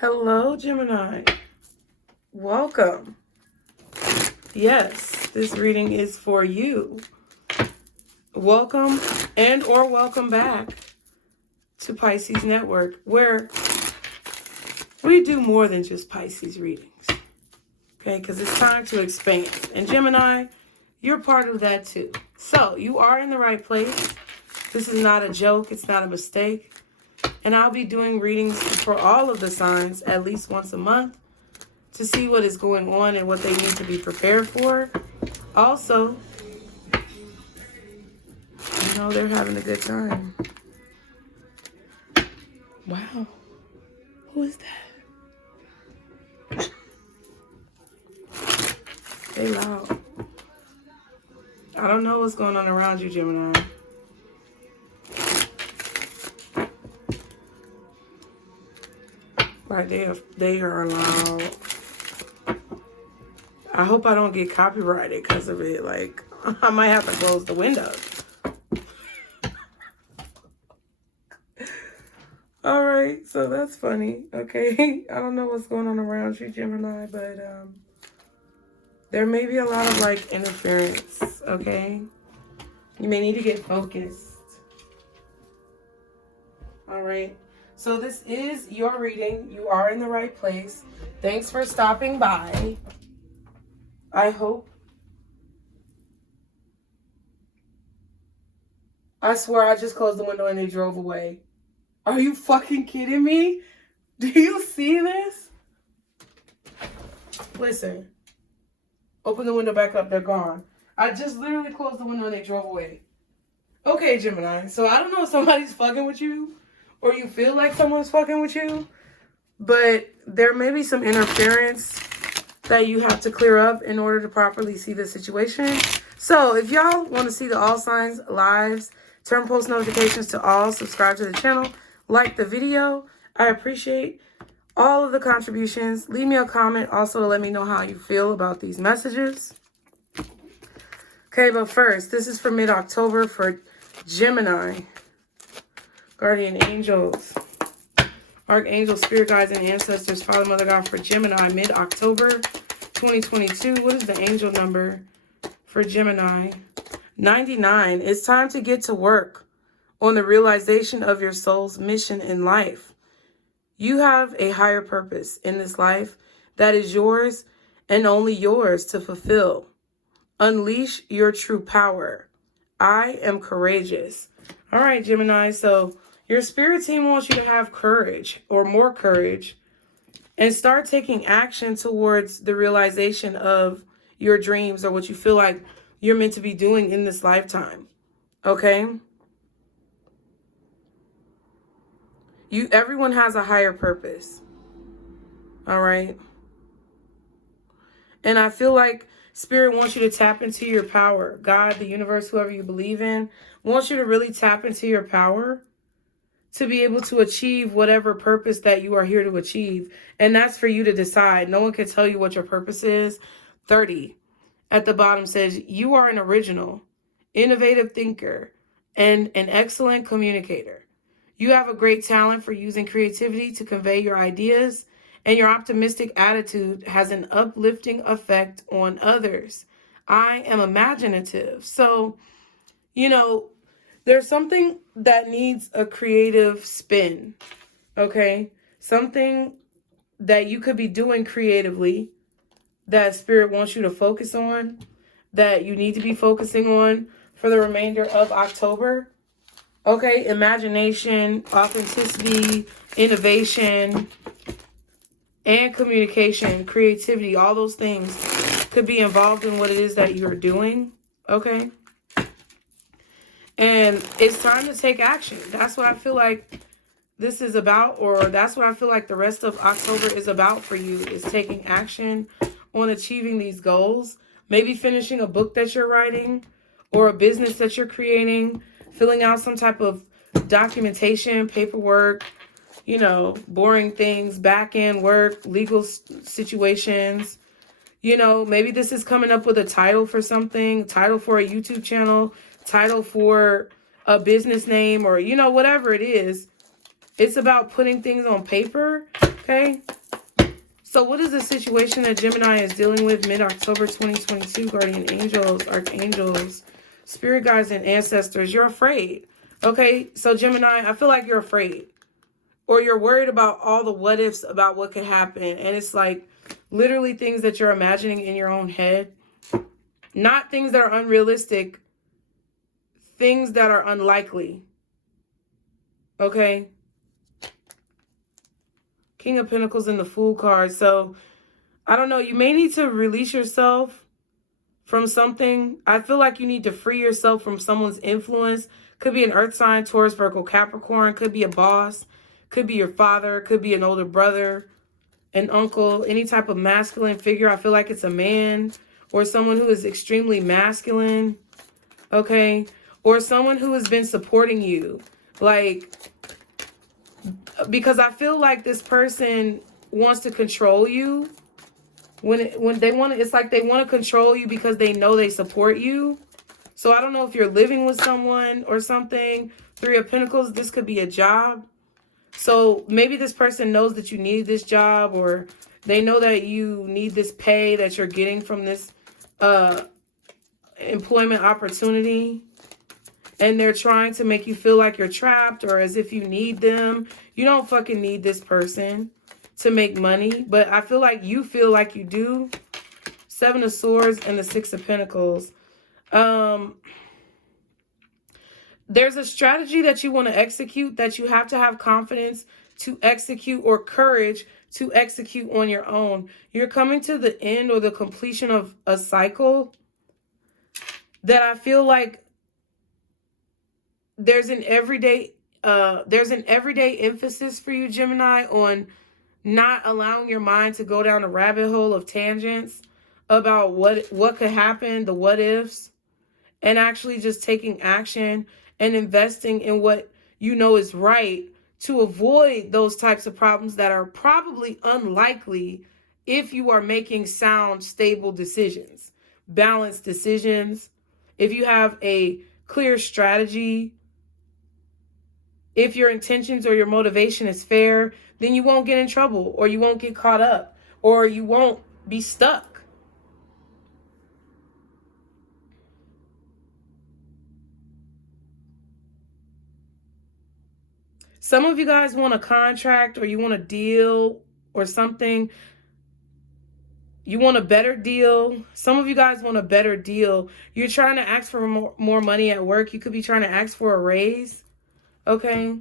Hello, Gemini. Welcome. Yes, this reading is for you. Welcome and or welcome back to Pisces Network, where we do more than just Pisces readings. Okay, because it's time to expand. And Gemini, you're part of that too. So you are in the right place. This is not a joke. It's not a mistake. And I'll be doing readings for all of the signs at least once a month to see what is going on and what they need to be prepared for. Also, you know, they're having a good time. Wow. Who is that? They loud. I don't know what's going on around you, Gemini. Right, they are loud. I hope I don't get copyrighted because of it. Like, I might have to close the window. All right, so that's funny. Okay, I don't know what's going on around you, Gemini, but there may be a lot of like interference. Okay, you may need to get focused. All right. So this is your reading. You are in the right place. Thanks for stopping by. I hope. I swear I just closed the window and they drove away. Are you fucking kidding me? Do you see this? Listen. Open the window back up. They're gone. I just literally closed the window and they drove away. Okay, Gemini. So I don't know if somebody's fucking with you, or you feel like someone's fucking with you, but there may be some interference that you have to clear up in order to properly see the situation. So if y'all want to see the all signs lives, turn post notifications to all, subscribe to the channel, like the video. I appreciate all of the contributions. Leave me a comment also to let me know how you feel about these messages. Okay, but first, this is for mid-October for Gemini. Guardian angels, archangels, spirit guides, and ancestors, Father, Mother, God for Gemini, mid-October 2022. What is the angel number for Gemini? 99. It's time to get to work on the realization of your soul's mission in life. You have a higher purpose in this life that is yours and only yours to fulfill. Unleash your true power. I am courageous. All right, Gemini, so your spirit team wants you to have courage, or more courage, and start taking action towards the realization of your dreams or what you feel like you're meant to be doing in this lifetime. Okay? Everyone has a higher purpose. All right? And I feel like Spirit wants you to tap into your power. God, the universe, whoever you believe in, wants you to really tap into your power to be able to achieve whatever purpose that you are here to achieve. And that's for you to decide. No one can tell you what your purpose is. 30 at the bottom says, you are an original, innovative thinker, and an excellent communicator. You have a great talent for using creativity to convey your ideas, and your optimistic attitude has an uplifting effect on others. I am imaginative. So, you know, there's something that needs a creative spin, okay? Something that you could be doing creatively that Spirit wants you to focus on, that you need to be focusing on for the remainder of October. Okay, imagination, authenticity, innovation, and communication, creativity, all those things could be involved in what it is that you're doing, okay? And it's time to take action. That's what I feel like this is about, or that's what I feel like the rest of October is about for you, is taking action on achieving these goals. Maybe finishing a book that you're writing or a business that you're creating, filling out some type of documentation, paperwork, you know, boring things, back-end work, legal situations. You know, maybe this is coming up with a title for something, title for a YouTube channel, title for a business name, or, you know, whatever it is. It's about putting things on paper Okay? So what is the situation that Gemini is dealing with mid-October 2022? Guardian angels, archangels, spirit guides, and ancestors. You're afraid. Okay? So Gemini, I feel like you're afraid. Or you're worried about all the what ifs about what could happen. And it's like literally things that you're imagining in your own head. Not things that are unrealistic. Things that are unlikely. Okay? King of Pentacles and the Fool card. So, I don't know. You may need to release yourself from something. I feel like you need to free yourself from someone's influence. Could be an earth sign, Taurus, Virgo, Capricorn. Could be a boss. Could be your father. Could be an older brother, an uncle, any type of masculine figure. I feel like it's a man or someone who is extremely masculine. Okay? Or someone who has been supporting you. Like, because I feel like this person wants to control you. When they want to, it's like they want to control you because they know they support you. So I don't know if you're living with someone or something. Three of Pentacles, this could be a job. So maybe this person knows that you need this job, or they know that you need this pay that you're getting from this employment opportunity. And they're trying to make you feel like you're trapped or as if you need them. You don't fucking need this person to make money. But I feel like you do. Seven of Swords and the Six of Pentacles. There's a strategy that you want to execute that you have to have confidence to execute or courage to execute on your own. You're coming to the end or the completion of a cycle that I feel like there's an everyday emphasis for you, Gemini, on not allowing your mind to go down a rabbit hole of tangents about what could happen, the what ifs, and actually just taking action and investing in what you know is right to avoid those types of problems that are probably unlikely if you are making sound, stable decisions, balanced decisions. If you have a clear strategy, if your intentions or your motivation is fair, then you won't get in trouble, or you won't get caught up, or you won't be stuck. Some of you guys want a contract, or you want a deal or something. You want a better deal. Some of you guys want a better deal. You're trying to ask for more money at work. You could be trying to ask for a raise. Okay?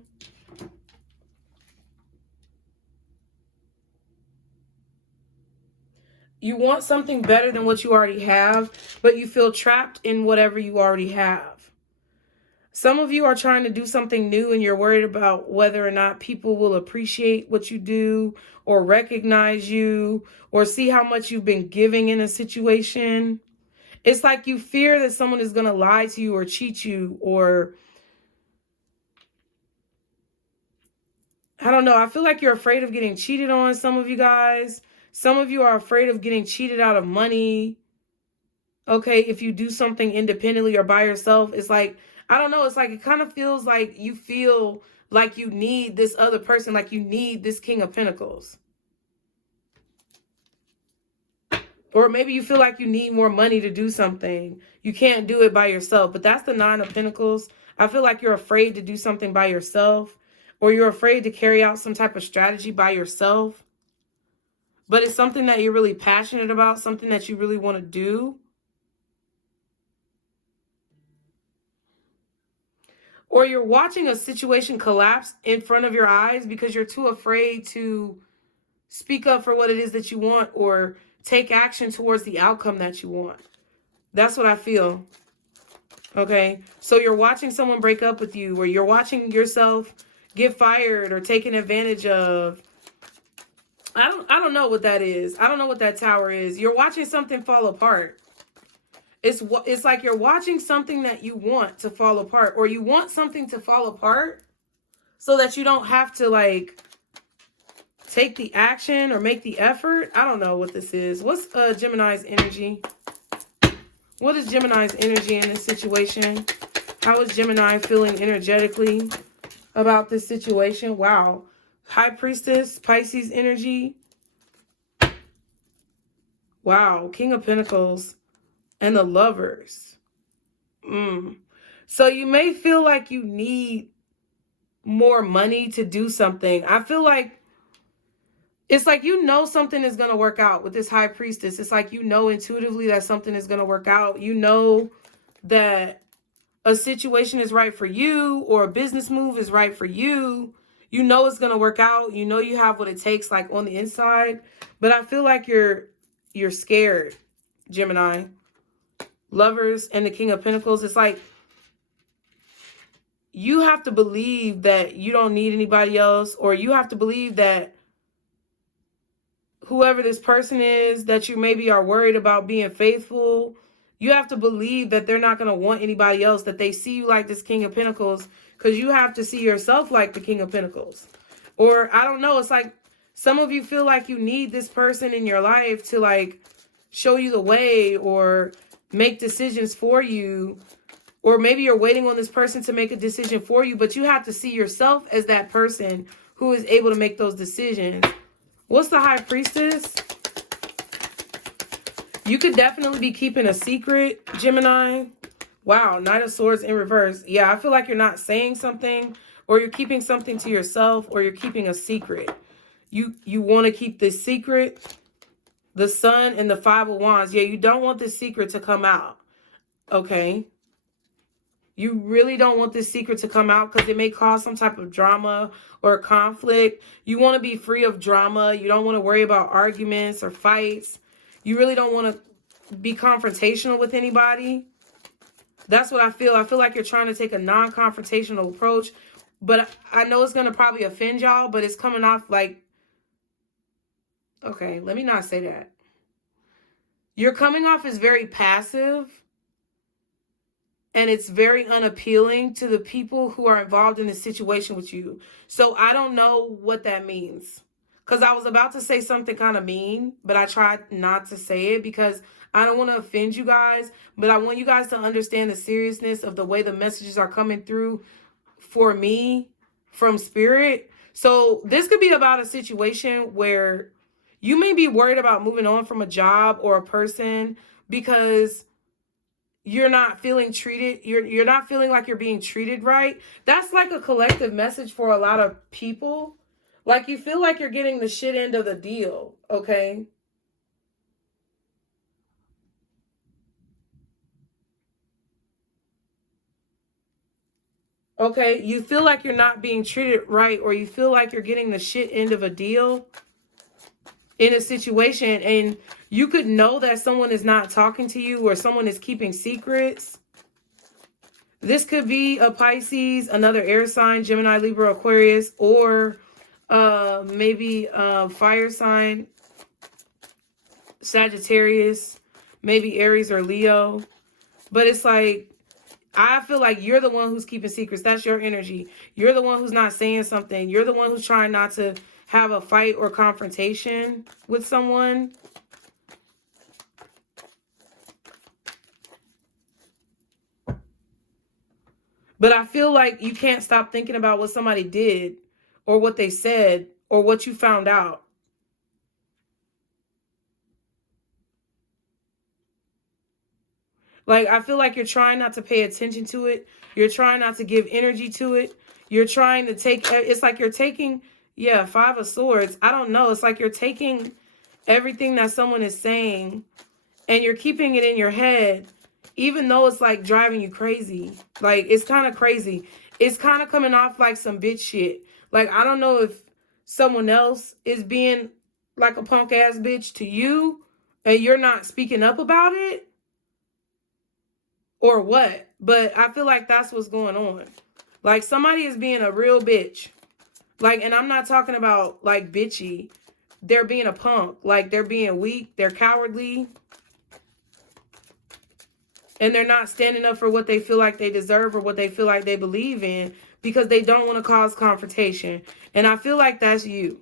You want something better than what you already have, but you feel trapped in whatever you already have. Some of you are trying to do something new and you're worried about whether or not people will appreciate what you do or recognize you or see how much you've been giving in a situation. It's like you fear that someone is going to lie to you or cheat you, or I don't know. I feel like you're afraid of getting cheated on, some of you guys. Some of you are afraid of getting cheated out of money. Okay, if you do something independently or by yourself, it's like, I don't know. It's like, it kind of feels like you feel like you need this other person, like you need this King of Pentacles. Or maybe you feel like you need more money to do something. You can't do it by yourself, but that's the Nine of Pentacles. I feel like you're afraid to do something by yourself, or you're afraid to carry out some type of strategy by yourself. But it's something that you're really passionate about, something that you really want to do. Or you're watching a situation collapse in front of your eyes because you're too afraid to speak up for what it is that you want or take action towards the outcome that you want. That's what I feel. Okay? So you're watching someone break up with you, or you're watching yourself get fired or taken advantage of. I don't know what that is. I don't know what that tower is. You're watching something fall apart. It's like you're watching something that you want to fall apart, or you want something to fall apart so that you don't have to like take the action or make the effort. I don't know what this is. What's Gemini's energy? What is Gemini's energy in this situation? How is Gemini feeling energetically about this situation? Wow. High Priestess, Pisces energy. Wow, King of Pentacles and the Lovers. So you may feel like you need more money to do something. I feel like it's like you know something is going to work out with this High Priestess. It's like you know intuitively that something is going to work out. You know that a situation is right for you or a business move is right for you. You know it's going to work out. You know you have what it takes, like on the inside. But I feel like you're scared, Gemini. Lovers and the King of Pentacles. It's like you have to believe that you don't need anybody else, or you have to believe that whoever this person is that you maybe are worried about being faithful, you have to believe that they're not going to want anybody else, that they see you like this King of Pentacles, because you have to see yourself like the King of Pentacles. Or I don't know, it's like some of you feel like you need this person in your life to like show you the way or make decisions for you. Or maybe you're waiting on this person to make a decision for you, but you have to see yourself as that person who is able to make those decisions. What's the High Priestess? You could definitely be keeping a secret, Gemini. Wow, Knight of Swords in reverse. Yeah, I feel like you're not saying something, or you're keeping something to yourself, or you're keeping a secret. You want to keep this secret. The Sun and the Five of Wands. Yeah, you don't want this secret to come out. Okay. You really don't want this secret to come out because it may cause some type of drama or conflict. You want to be free of drama. You don't want to worry about arguments or fights. You really don't want to be confrontational with anybody. That's what I feel. I feel like you're trying to take a non-confrontational approach. But I know it's going to probably offend y'all, but it's coming off like... Okay, let me not say that. You're coming off as very passive. And it's very unappealing to the people who are involved in this situation with you. So I don't know what that means. Because I was about to say something kind of mean, but I tried not to say it because I don't want to offend you guys. But I want you guys to understand the seriousness of the way the messages are coming through for me from Spirit. So this could be about a situation where you may be worried about moving on from a job or a person because you're not feeling treated. You're not feeling like you're being treated right. That's like a collective message for a lot of people. Like you feel like you're getting the shit end of the deal. Okay. Okay. You feel like you're not being treated right, or you feel like you're getting the shit end of a deal in a situation, and you could know that someone is not talking to you or someone is keeping secrets. This could be a Pisces, another air sign, Gemini, Libra, Aquarius, or maybe fire sign, Sagittarius, maybe Aries or Leo. But it's like, I feel like you're the one who's keeping secrets. That's your energy. You're the one who's not saying something. You're the one who's trying not to have a fight or confrontation with someone. But I feel like you can't stop thinking about what somebody did or what they said or what you found out. Like, I feel like you're trying not to pay attention to it. You're trying not to give energy to it. You're trying to take, it's like you're taking, yeah, Five of Swords. I don't know. It's like you're taking everything that someone is saying and you're keeping it in your head, even though it's like driving you crazy. Like, it's kind of crazy. It's kind of coming off like some bitch shit. Like, I don't know if someone else is being like a punk ass bitch to you and you're not speaking up about it, or what, but I feel like that's what's going on. Like, somebody is being a real bitch. Like, and I'm not talking about like bitchy. They're being a punk. Like, they're being weak. They're cowardly. And they're not standing up for what they feel like they deserve or what they feel like they believe in because they don't want to cause confrontation. And I feel like that's you.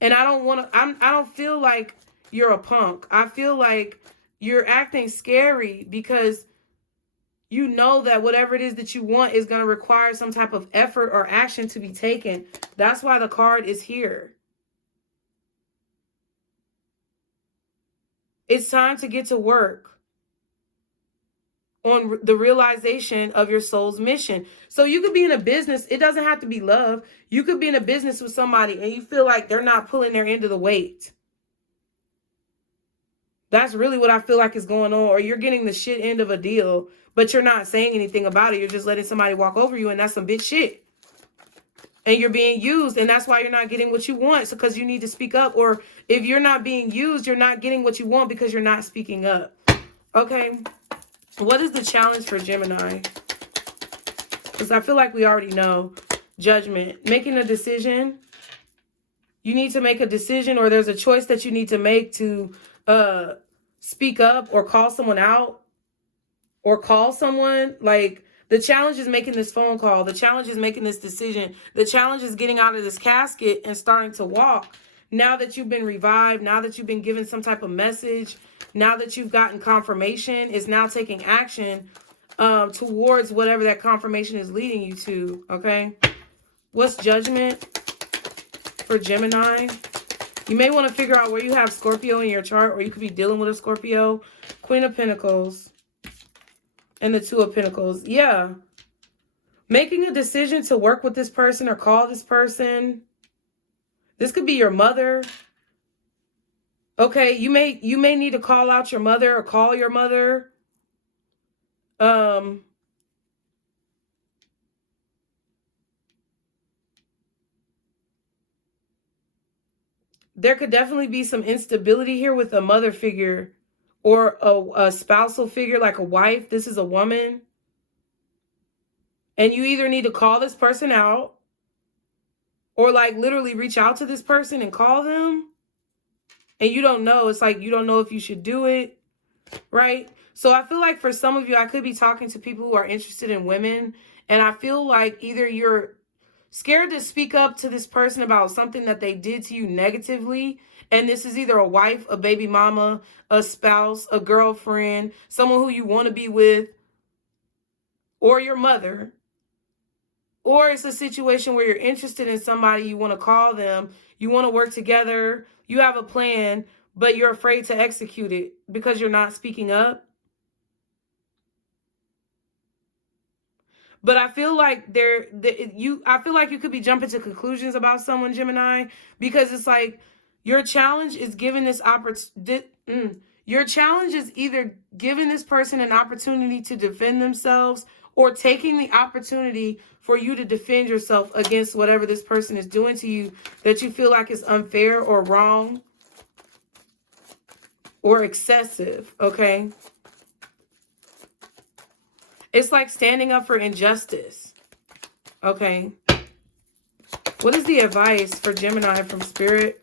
And I don't want to, I don't feel like you're a punk. I feel like you're acting scary because You know that whatever it is that you want is going to require some type of effort or action to be taken. That's why the card is here. It's time to get to work on the realization of your soul's mission. So you could be in a business. It doesn't have to be love. You could be in a business with somebody and you feel like they're not pulling their end of the weight. That's really what I feel like is going on. Or you're getting the shit end of a deal, but you're not saying anything about it. You're just letting somebody walk over you, and that's some bitch shit. And you're being used, and that's why you're not getting what you want. So because you need to speak up. Or if you're not being used, you're not getting what you want because you're not speaking up. Okay. What is the challenge for Gemini? Because I feel like we already know. Judgment. Making a decision. You need to make a decision, or there's a choice that you need to make to speak up or call someone out or call someone. Like, the challenge is making this phone call. The challenge is making this decision. The challenge is getting out of this casket and starting to walk. Now that you've been revived, now that you've been given some type of message, now that you've gotten confirmation, is now taking action towards whatever that confirmation is leading you to, okay? What's judgment for Gemini? You may want to figure out where you have Scorpio in your chart, or you could be dealing with a Scorpio. Queen of Pentacles and the Two of Pentacles. Yeah. Making a decision to work with this person or call this person. This could be your mother. Okay, you may need to call out your mother or call your mother. There could definitely be some instability here with a mother figure or a spousal figure, like a wife. This is a woman. And you either need to call this person out or like literally reach out to this person and call them. And you don't know. It's like you don't know if you should do it, right? So I feel like for some of you, I could be talking to people who are interested in women. And I feel like either you're scared to speak up to this person about something that they did to you negatively. And this is either a wife, a baby mama, a spouse, a girlfriend, someone who you want to be with, or your mother. Or it's a situation where you're interested in somebody, you want to call them, you want to work together, you have a plan, but you're afraid to execute it because you're not speaking up. But I feel like I feel like you could be jumping to conclusions about someone, Gemini, because it's like your challenge is giving this your challenge is either giving this person an opportunity to defend themselves or taking the opportunity for you to defend yourself against whatever this person is doing to you that you feel like is unfair or wrong or excessive, okay? It's like standing up for injustice, okay? What is the advice for Gemini from Spirit?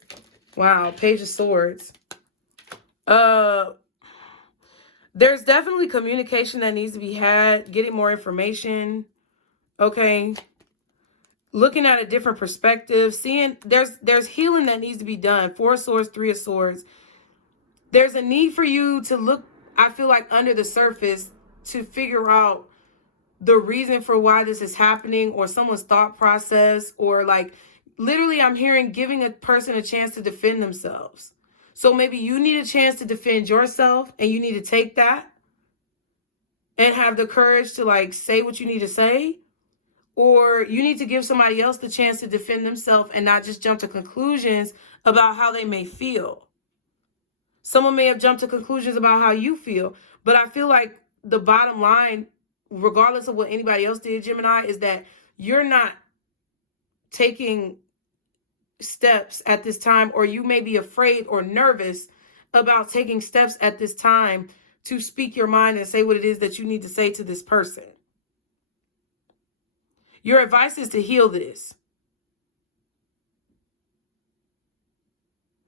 Wow, Page of Swords. There's definitely communication that needs to be had, getting more information, okay? Looking at a different perspective, seeing there's healing that needs to be done. 4 of Swords, 3 of Swords. There's a need for you to look, I feel like, under the surface to figure out the reason for why this is happening, or someone's thought process, or like literally I'm hearing giving a person a chance to defend themselves. So maybe you need a chance to defend yourself and you need to take that and have the courage to like say what you need to say, or you need to give somebody else the chance to defend themselves and not just jump to conclusions about how they may feel. Someone may have jumped to conclusions about how you feel, but I feel like the bottom line, regardless of what anybody else did, Gemini, is that you're not taking steps at this time, or you may be afraid or nervous about taking steps at this time to speak your mind and say what it is that you need to say to this person. Your advice is to heal this.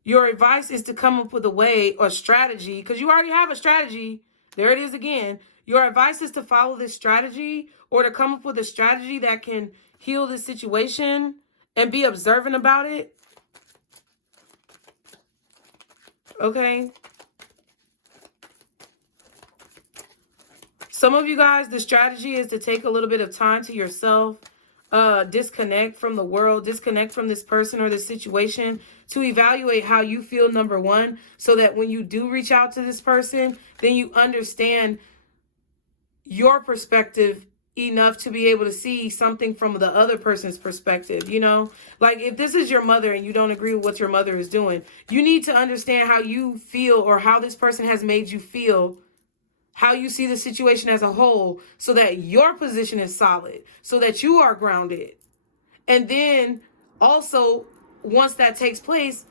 Your advice is to come up with a way or strategy, because you already have a strategy. There it is again. Your advice is to follow this strategy, or to come up with a strategy that can heal this situation and be observant about it. Okay. Some of you guys, the strategy is to take a little bit of time to yourself, disconnect from the world, disconnect from this person or this situation, to evaluate how you feel, number one, so that when you do reach out to this person, then you understand your perspective enough to be able to see something from the other person's perspective. You know, like if this is your mother and you don't agree with what your mother is doing, you need to understand how you feel, or how this person has made you feel, how you see the situation as a whole, so that your position is solid, so that you are grounded. And then also, once that takes place,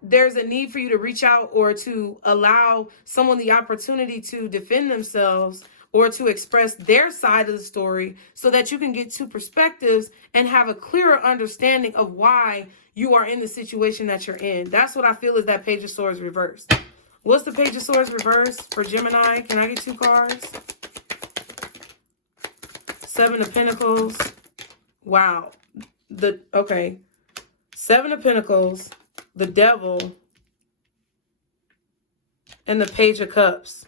there's a need for you to reach out or to allow someone the opportunity to defend themselves or to express their side of the story, so that you can get two perspectives and have a clearer understanding of why you are in the situation that you're in. That's what I feel is that Page of Swords reversed. What's the Page of Swords reversed for Gemini? Can I get 2 cards? 7 of Pentacles. Wow. Okay. 7 of Pentacles, the Devil, and the Page of Cups.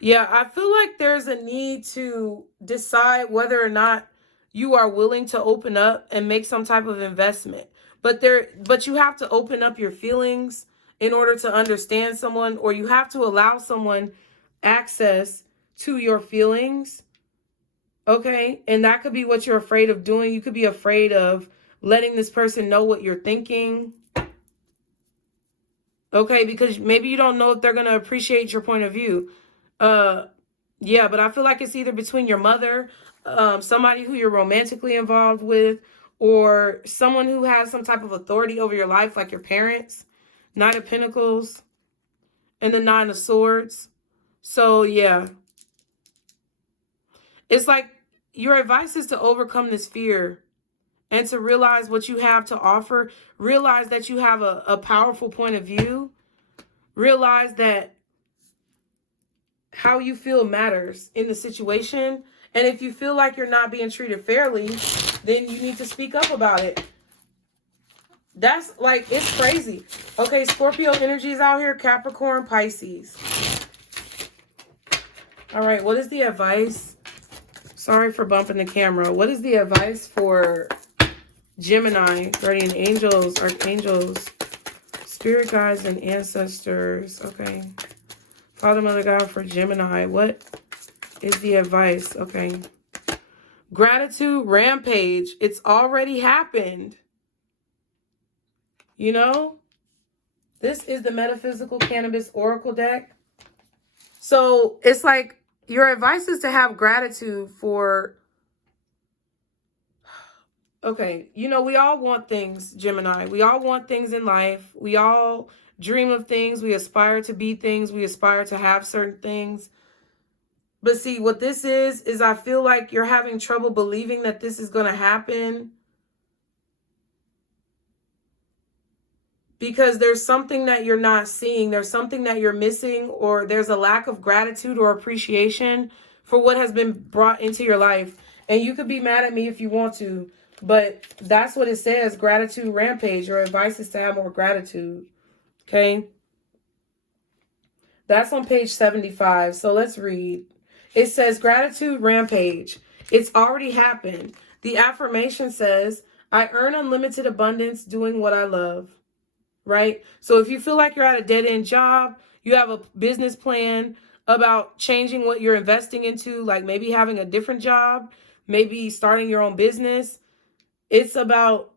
Yeah, I feel like there's a need to decide whether or not you are willing to open up and make some type of investment. But you have to open up your feelings in order to understand someone, or you have to allow someone access to your feelings. Okay? And that could be what you're afraid of doing. You could be afraid of letting this person know what you're thinking. Okay? Because maybe you don't know if they're going to appreciate your point of view. Yeah, but I feel like it's either between your mother, somebody who you're romantically involved with, or someone who has some type of authority over your life, like your parents. Knight of Pentacles and the 9 of Swords. So, yeah. It's like your advice is to overcome this fear and to realize what you have to offer. Realize that you have a powerful point of view. Realize that how you feel matters in the situation. And if you feel like you're not being treated fairly, then you need to speak up about it. That's like, it's crazy. Okay, Scorpio energies out here, Capricorn, Pisces. All right, what is the advice? Sorry for bumping the camera. What is the advice for Gemini, guardian angels, archangels, spirit guides, and ancestors? Okay. Father, Mother, God, for Gemini, what is the advice? Okay. Gratitude, Rampage. It's already happened. You know, this is the Metaphysical Cannabis Oracle deck. So it's like your advice is to have gratitude for, okay, you know, we all want things, Gemini. We all want things in life. We all dream of things. We aspire to be things. We aspire to have certain things. But see, what this is I feel like you're having trouble believing that this is going to happen. Because there's something that you're not seeing. There's something that you're missing, or there's a lack of gratitude or appreciation for what has been brought into your life. And you could be mad at me if you want to, but that's what it says. Gratitude, Rampage. Your advice is to have more gratitude. Okay. That's on page 75. So let's read. It says, gratitude, Rampage. It's already happened. The affirmation says, I earn unlimited abundance doing what I love. Right? So if you feel like you're at a dead-end job, you have a business plan about changing what you're investing into, like maybe having a different job, maybe starting your own business. It's about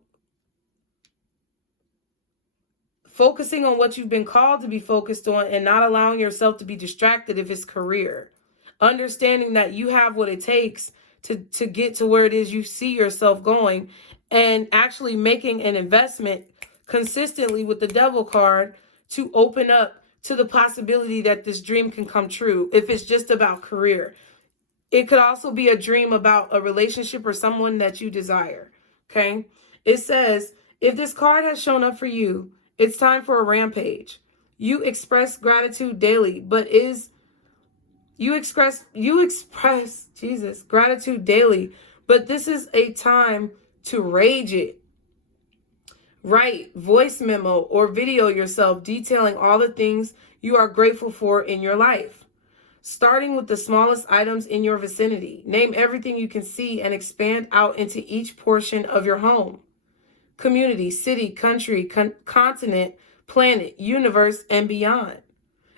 focusing on what you've been called to be focused on and not allowing yourself to be distracted if it's career. Understanding that you have what it takes to get to where it is you see yourself going, and actually making an investment consistently with the Devil card to open up to the possibility that this dream can come true. If it's just about career, it could also be a dream about a relationship or someone that you desire. Okay. It says, if this card has shown up for you, it's time for a rampage. You express gratitude daily, but you express Jesus, gratitude daily, but this is a time to rage it. Write, voice memo, or video yourself detailing all the things you are grateful for in your life. starting with the smallest items in your vicinity. Name everything you can see and expand out into each portion of your home. Community, city, country, continent, planet, universe, and beyond.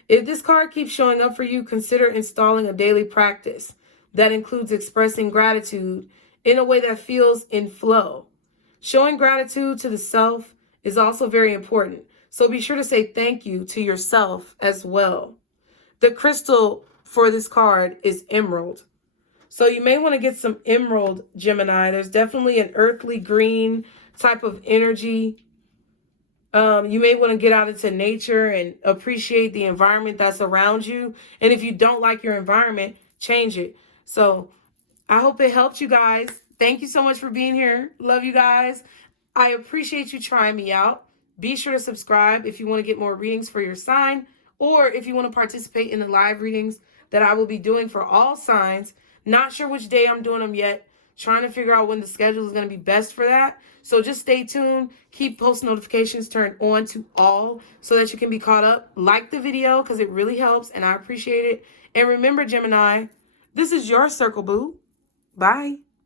If this card keeps showing up for you, consider installing a daily practice that includes expressing gratitude in a way that feels in flow. Showing gratitude to the self is also very important, so be sure to say thank you to yourself as well. The crystal for this card is emerald. So you may want to get some emerald, Gemini. There's definitely an earthly green type of energy. You may want to get out into nature and appreciate the environment that's around you. And if you don't like your environment, change it. So I hope it helped you guys. Thank you so much for being here. Love you guys. I appreciate you trying me out. Be sure to subscribe if you want to get more readings for your sign, or if you want to participate in the live readings that I will be doing for all signs. Not sure which day I'm doing them yet. Trying to figure out when the schedule is going to be best for that. So just stay tuned. Keep post notifications turned on to all so that you can be caught up. Like the video because it really helps and I appreciate it. And remember, Gemini, this is your circle, boo. Bye.